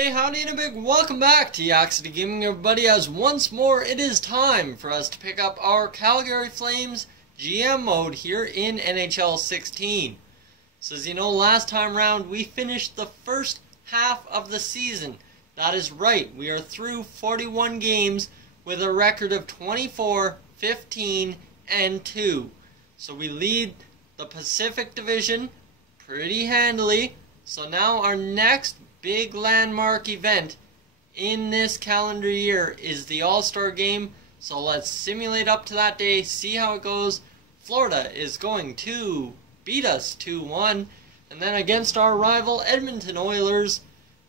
Hey, howdy and a big welcome back to Yaxity Gaming, everybody, as once more it is time for us to pick up our Calgary Flames GM mode here in NHL 16. So as you know, last time round we finished the first half of the season. That is right, we are through 41 games with a record of 24, 15, and 2. So we lead the Pacific Division pretty handily. So now our next big landmark event in this calendar year is the All-Star Game. So let's simulate up to that day, see how it goes. Florida is going to beat us 2-1. And then against our rival Edmonton Oilers,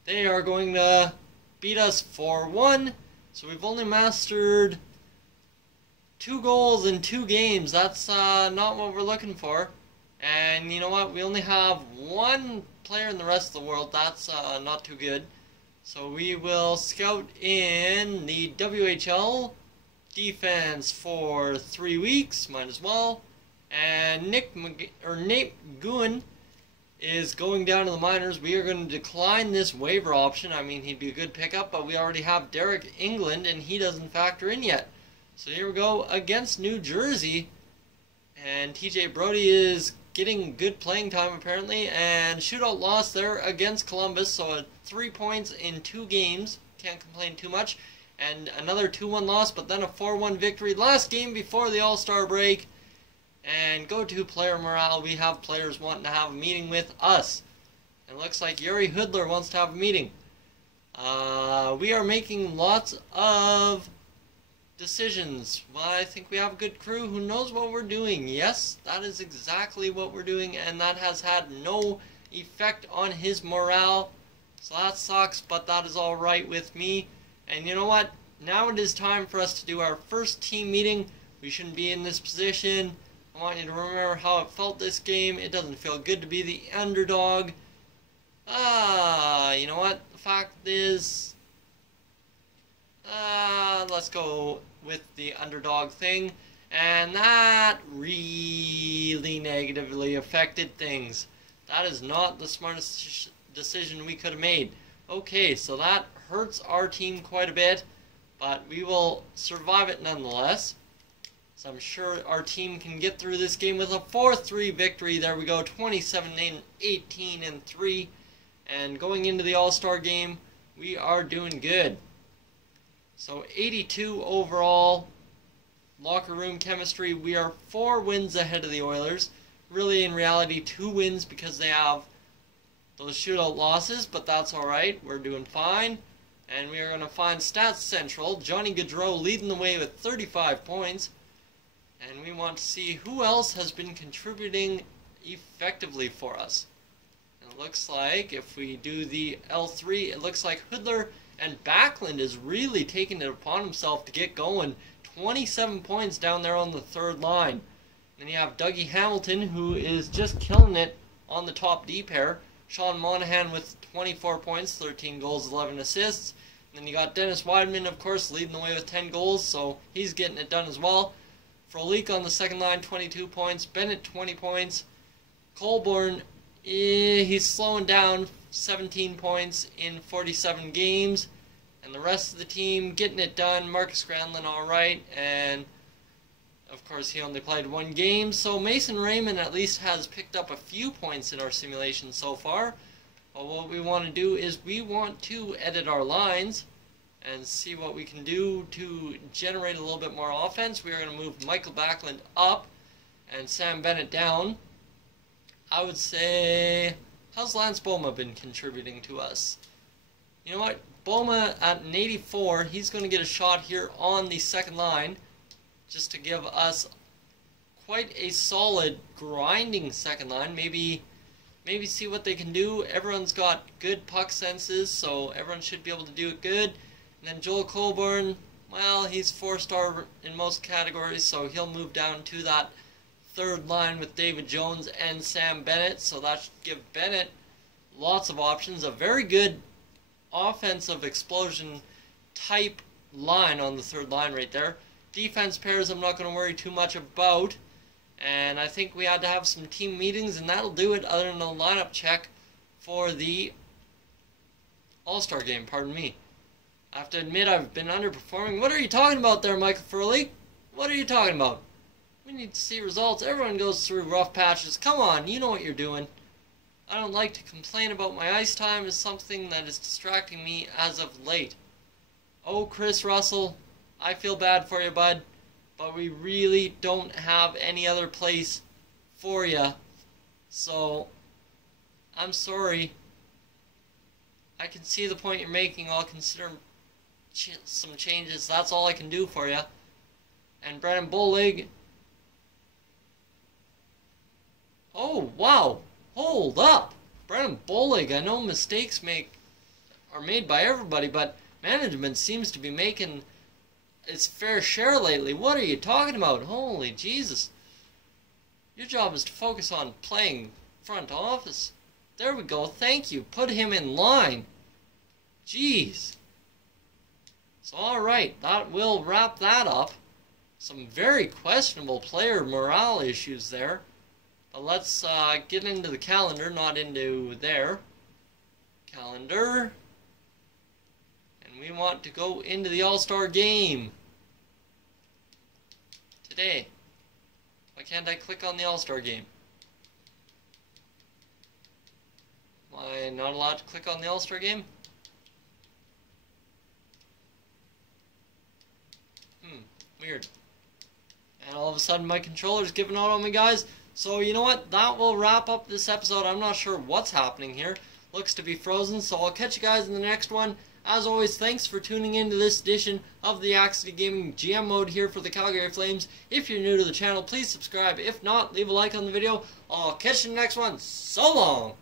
they are going to beat us 4-1. So we've only mastered 2 goals in 2 games. That's not what we're looking for. And you know what? We only have 1 player in the rest of the world. That's not too good. So we will scout in the WHL defense for 3 weeks. Might as well. And Nate Guin is going down to the minors. We are going to decline this waiver option. I mean, he'd be a good pickup, but we already have Derek England, and he doesn't factor in yet. So here we go against New Jersey. And TJ Brody is getting good playing time apparently, and shootout loss there against Columbus, so 3 points in 2 games, can't complain too much, and another 2-1 loss, but then a 4-1 victory last game before the All-Star break. And go to player morale, we have players wanting to have a meeting with us, and it looks like Yuri Hoodler wants to have a meeting. We are making lots of decisions. Well, I think we have a good crew who knows what we're doing. Yes, that is exactly what we're doing, and that has had no effect on his morale. So that sucks, but that is alright with me. And you know what? Now it is time for us to do our first team meeting. We shouldn't be in this position. I want you to remember how it felt this game. It doesn't feel good to be the underdog. You know what? The fact is, let's go with the underdog thing, and that really negatively affected things. That is not the smartest decision we could have made. Okay, so that hurts our team quite a bit, but we will survive it nonetheless. So I'm sure our team can get through this game with a 4-3 victory. There we go, 27-18-3, and going into the All-Star game, we are doing good. So 82 overall, locker room chemistry. We are 4 wins ahead of the Oilers. Really, in reality, 2 wins because they have those shootout losses, but that's alright. We're doing fine. And we are going to find Stats Central. Johnny Gaudreau leading the way with 35 points. And we want to see who else has been contributing effectively for us. And it looks like if we do the L3, it looks like Hoodler and Backlund is really taking it upon himself to get going. 27 points down there on the 3rd line. Then you have Dougie Hamilton, who is just killing it on the top D pair. Sean Monahan with 24 points, 13 goals, 11 assists. And then you got Dennis Wideman, of course, leading the way with 10 goals, so he's getting it done as well. Frolik on the 2nd line, 22 points. Bennett, 20 points. Colborne, he's slowing down, 17 points in 47 games. And the rest of the team getting it done. Marcus Granlund alright, and of course he only played 1 game. So Mason Raymond at least has picked up a few points in our simulation so far. But what we want to do is we want to edit our lines and see what we can do to generate a little bit more offense. We are going to move Michael Backlund up and Sam Bennett down. I would say, how's Lance Boma been contributing to us? You know what? Boma at an 84, he's going to get a shot here on the 2nd line just to give us quite a solid grinding 2nd line. Maybe see what they can do. Everyone's got good puck senses, so everyone should be able to do it good. And then Joel Colborne, well, he's 4-star in most categories, so he'll move down to that 3rd line with David Jones and Sam Bennett. So that should give Bennett lots of options. A very good offensive explosion type line on the 3rd line right there. Defense pairs I'm not going to worry too much about. And I think we had to have some team meetings, and that'll do it other than a lineup check for the All-Star game, pardon me. I have to admit I've been underperforming. What are you talking about there, Michael Furley? What are you talking about? We need to see results. Everyone goes through rough patches. Come on, you know what you're doing. I don't like to complain about my ice time as something that is distracting me as of late. Oh, Chris Russell, I feel bad for you, bud, but we really don't have any other place for you. So, I'm sorry. I can see the point you're making. I'll consider some changes. That's all I can do for you. And Brennan Bollig. Oh, wow. Hold up. Brennan Bollig. I know mistakes are made by everybody, but management seems to be making its fair share lately. What are you talking about? Holy Jesus. Your job is to focus on playing front office. There we go. Thank you. Put him in line. Jeez. So, alright. That will wrap that up. Some very questionable player morale issues there. But let's get into the calendar, not into there. Calendar. And we want to go into the All-Star game. Today. Why can't I click on the All-Star game? Am I not allowed to click on the All-Star game? Weird. And all of a sudden my controller's giving out on me, guys. So you know what? That will wrap up this episode. I'm not sure what's happening here. Looks to be frozen. So I'll catch you guys in the next one. As always, thanks for tuning in to this edition of the Accident Gaming GM mode here for the Calgary Flames. If you're new to the channel, please subscribe. If not, leave a like on the video. I'll catch you in the next one. So long!